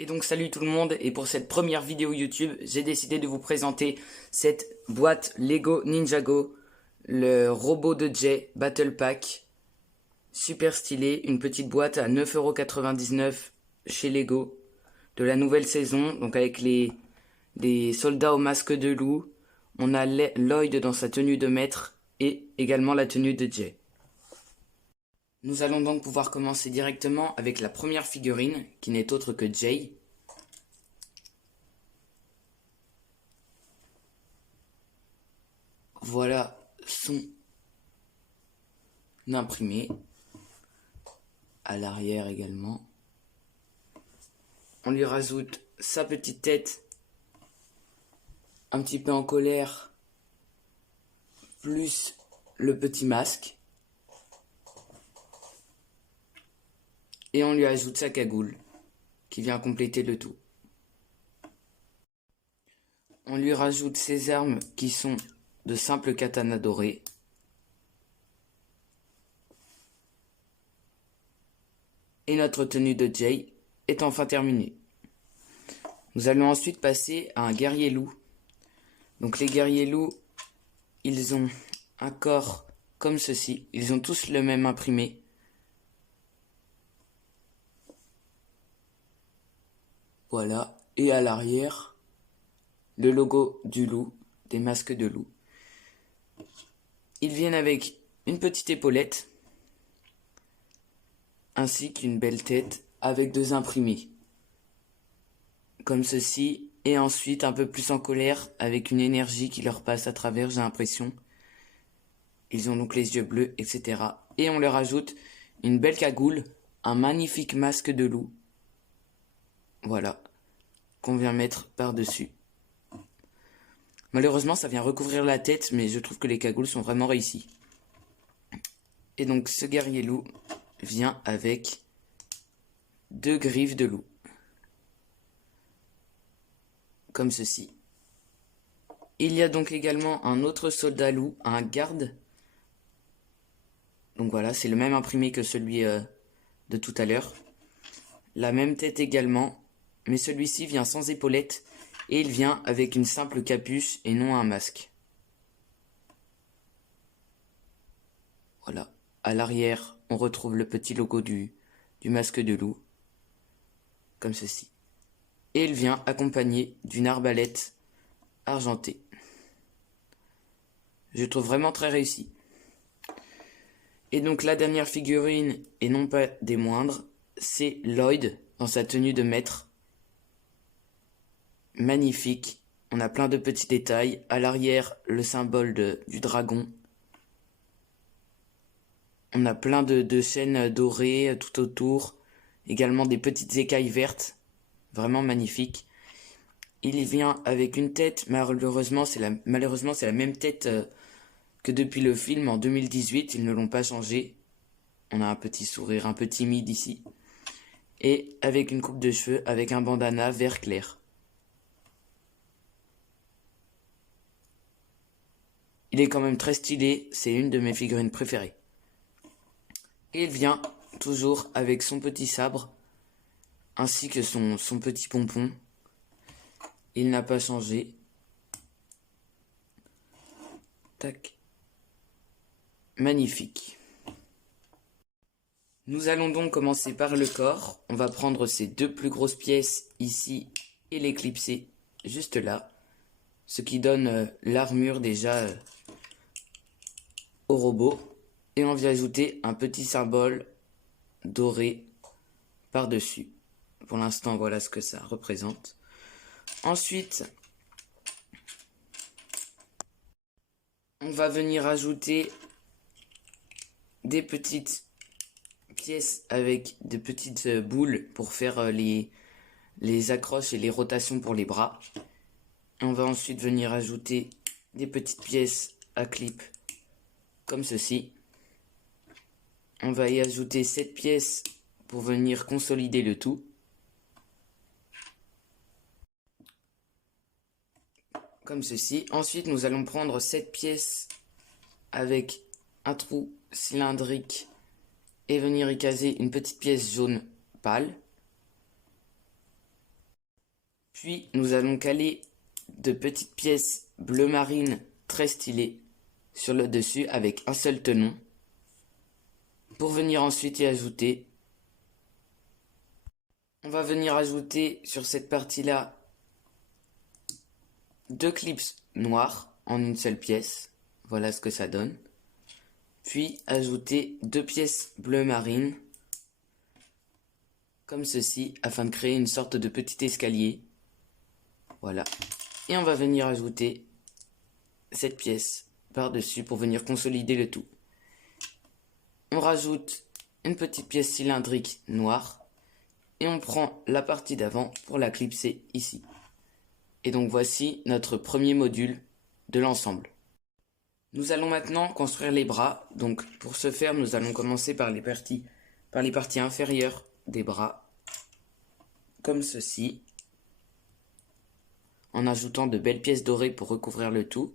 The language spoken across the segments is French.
Et donc salut tout le monde, et pour cette première vidéo YouTube, j'ai décidé de vous présenter cette boîte Lego Ninjago, le robot de Jay Battle Pack, super stylé, une petite boîte à 9,99 € chez Lego, de la nouvelle saison, donc avec les soldats au masque de loup, on a Lloyd dans sa tenue de maître, et également la tenue de Jay. Nous allons donc pouvoir commencer directement avec la première figurine, qui n'est autre que Jay. Voilà son imprimé, à l'arrière également. On lui rajoute sa petite tête, un petit peu en colère, plus le petit masque. Et on lui ajoute sa cagoule, qui vient compléter le tout. On lui rajoute ses armes, qui sont de simples katanas dorés. Et notre tenue de Jay est enfin terminée. Nous allons ensuite passer à un guerrier loup. Donc les guerriers loups, ils ont un corps comme ceci. Ils ont tous le même imprimé. Voilà. Et à l'arrière, le logo du loup, des masques de loup. Ils viennent avec une petite épaulette, ainsi qu'une belle tête avec deux imprimés. Comme ceci, et ensuite un peu plus en colère, avec une énergie qui leur passe à travers, j'ai l'impression. Ils ont donc les yeux bleus, etc. Et on leur ajoute une belle cagoule, un magnifique masque de loup. Voilà, qu'on vient mettre par-dessus. Malheureusement, ça vient recouvrir la tête, mais je trouve que les cagoules sont vraiment réussies. Et donc, ce guerrier loup vient avec deux griffes de loup. Comme ceci. Il y a donc également un autre soldat loup, un garde. Donc voilà, c'est le même imprimé que celui de tout à l'heure. La même tête également, mais celui-ci vient sans épaulette et il vient avec une simple capuche et non un masque. Voilà. À l'arrière, on retrouve le petit logo du masque de loup, comme ceci. Et il vient accompagné d'une arbalète argentée. Je trouve vraiment très réussi. Et donc la dernière figurine, et non pas des moindres, c'est Lloyd dans sa tenue de maître. Magnifique. On a plein de petits détails. À l'arrière, le symbole du dragon. On a plein de chaînes dorées tout autour. Également des petites écailles vertes. Vraiment magnifique. Il vient avec une tête. Malheureusement, c'est la même tête que depuis le film en 2018. Ils ne l'ont pas changé. On a un petit sourire un peu timide ici. Et avec une coupe de cheveux avec un bandana vert clair. Il est quand même très stylé, c'est une de mes figurines préférées. Et il vient toujours avec son petit sabre, ainsi que son petit pompon. Il n'a pas changé. Tac. Magnifique. Nous allons donc commencer par le corps. On va prendre ces deux plus grosses pièces ici et les clipser juste là. Ce qui donne l'armure déjà au robot. Et on vient ajouter un petit symbole doré par-dessus. Pour l'instant, voilà ce que ça représente. Ensuite, on va venir ajouter des petites pièces avec de petites boules pour faire les accroches et les rotations pour les bras. On va ensuite venir ajouter des petites pièces à clip comme ceci. On va y ajouter cette pièce pour venir consolider le tout. Comme ceci. Ensuite, nous allons prendre cette pièce avec un trou cylindrique et venir y caser une petite pièce jaune pâle. Puis nous allons caler de petites pièces bleu marine très stylées sur le dessus avec un seul tenon. Pour venir ensuite y ajouter, on va venir ajouter sur cette partie-là 2 clips noirs en une seule pièce. Voilà ce que ça donne. Puis ajouter 2 pièces bleu marine, comme ceci, afin de créer une sorte de petit escalier. Voilà. Et on va venir ajouter cette pièce par-dessus pour venir consolider le tout. On rajoute une petite pièce cylindrique noire et on prend la partie d'avant pour la clipser ici. Et donc voici notre premier module de l'ensemble. Nous allons maintenant construire les bras. Donc pour ce faire, nous allons commencer par les parties inférieures des bras, comme ceci, en ajoutant de belles pièces dorées pour recouvrir le tout.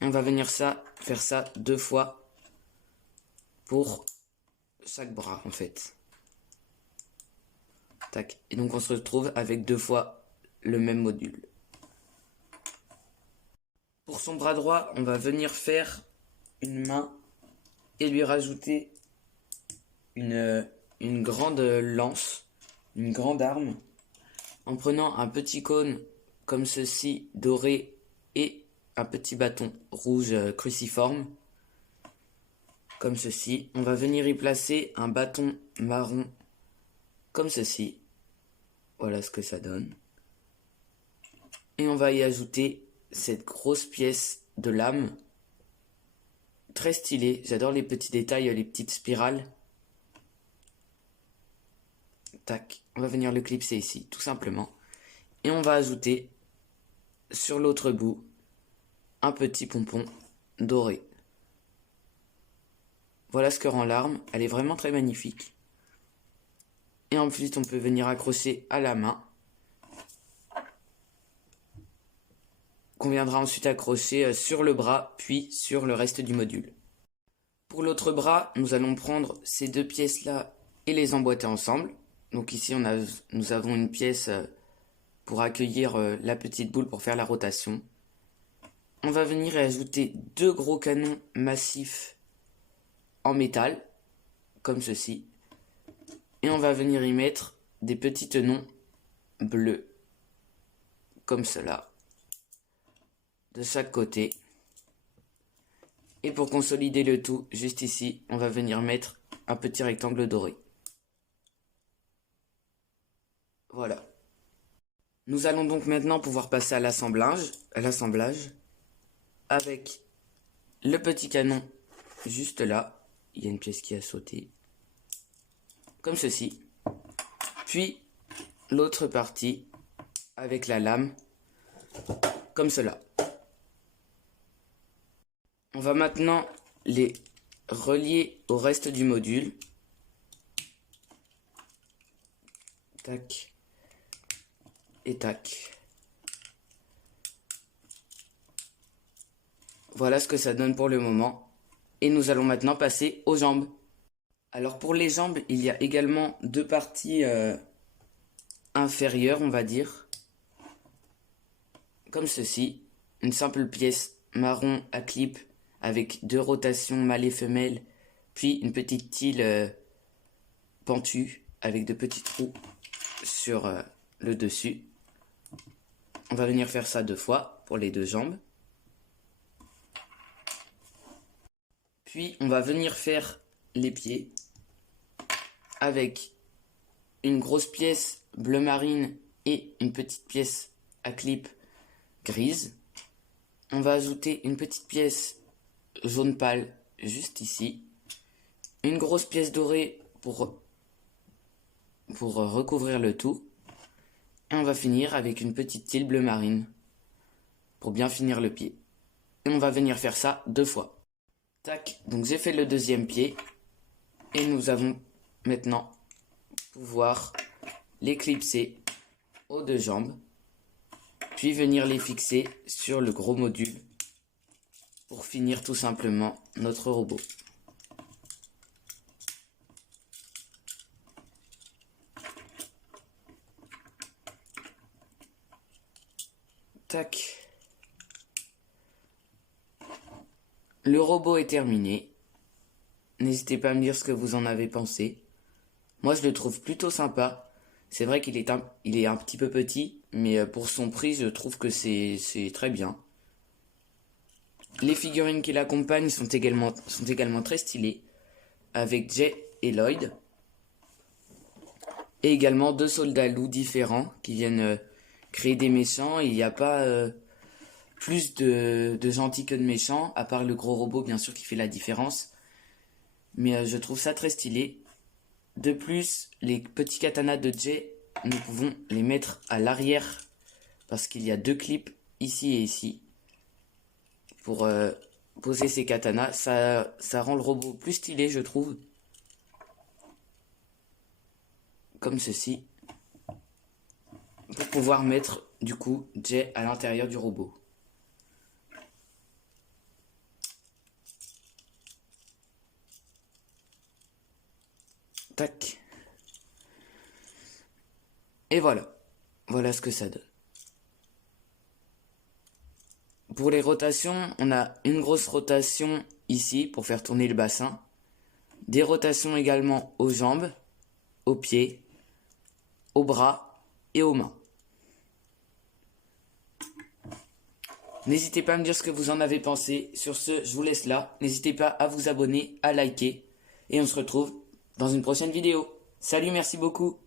Et on va venir faire ça 2 fois pour chaque bras en fait. Tac. Et donc on se retrouve avec 2 fois le même module. Pour son bras droit, on va venir faire une main et lui rajouter une grande lance, une grande arme, en prenant un petit cône comme ceci doré et un petit bâton rouge cruciforme, comme ceci. On va venir y placer un bâton marron comme ceci. Voilà ce que ça donne. Et on va y ajouter cette grosse pièce de lame, très stylée. J'adore les petits détails, les petites spirales. Tac, on va venir le clipser ici, tout simplement. Et on va ajouter sur l'autre bout un petit pompon doré. Voilà ce que rend l'arme, elle est vraiment très magnifique. Et ensuite on peut venir accrocher à la main, qu'on viendra ensuite accrocher sur le bras, puis sur le reste du module. Pour l'autre bras, nous allons prendre ces 2 pièces-là et les emboîter ensemble. Donc ici, nous avons une pièce pour accueillir la petite boule pour faire la rotation. On va venir y ajouter 2 gros canons massifs en métal, comme ceci. Et on va venir y mettre des petits tenons bleus, comme cela, de chaque côté. Et pour consolider le tout, juste ici, on va venir mettre un petit rectangle doré. Voilà. Nous allons donc maintenant pouvoir passer à l'assemblage avec le petit canon juste là. Il y a une pièce qui a sauté, comme ceci. Puis l'autre partie avec la lame, comme cela. On va maintenant les relier au reste du module. Tac. Et tac. Voilà ce que ça donne pour le moment. Et nous allons maintenant passer aux jambes. Alors pour les jambes, il y a également 2 parties inférieures, on va dire. Comme ceci. Une simple pièce marron à clip avec 2 rotations mâle et femelle. Puis une petite tille pentue avec de petits trous sur le dessus. On va venir faire ça 2 fois pour les 2 jambes. Puis on va venir faire les pieds avec une grosse pièce bleu marine et une petite pièce à clip grise. On va ajouter une petite pièce jaune pâle juste ici. Une grosse pièce dorée pour recouvrir le tout. Et on va finir avec une petite tille bleu marine pour bien finir le pied. Et on va venir faire ça 2 fois. Tac, donc j'ai fait le 2e pied. Et nous allons maintenant pouvoir les clipser aux 2 jambes. Puis venir les fixer sur le gros module pour finir tout simplement notre robot. Tac. Le robot est terminé. N'hésitez pas à me dire ce que vous en avez pensé. Moi, je le trouve plutôt sympa. C'est vrai qu'il est un petit peu petit, mais pour son prix, je trouve que c'est très bien. Les figurines qui l'accompagnent sont également très stylées, avec Jay et Lloyd. Et également 2 soldats loups différents qui viennent créer des méchants. Il n'y a pas plus de gentils que de méchants, à part le gros robot bien sûr qui fait la différence. Mais je trouve ça très stylé. De plus, les petits katanas de Jay, nous pouvons les mettre à l'arrière parce qu'il y a 2 clips ici et ici pour poser ces katanas. Ça rend le robot plus stylé, je trouve. Comme ceci. Pour pouvoir mettre du coup Jay à l'intérieur du robot. Tac. Et voilà. Voilà ce que ça donne. Pour les rotations, on a une grosse rotation ici pour faire tourner le bassin. Des rotations également aux jambes, aux pieds, aux bras et aux mains. N'hésitez pas à me dire ce que vous en avez pensé. Sur ce, je vous laisse là. N'hésitez pas à vous abonner, à liker. Et on se retrouve dans une prochaine vidéo. Salut, merci beaucoup.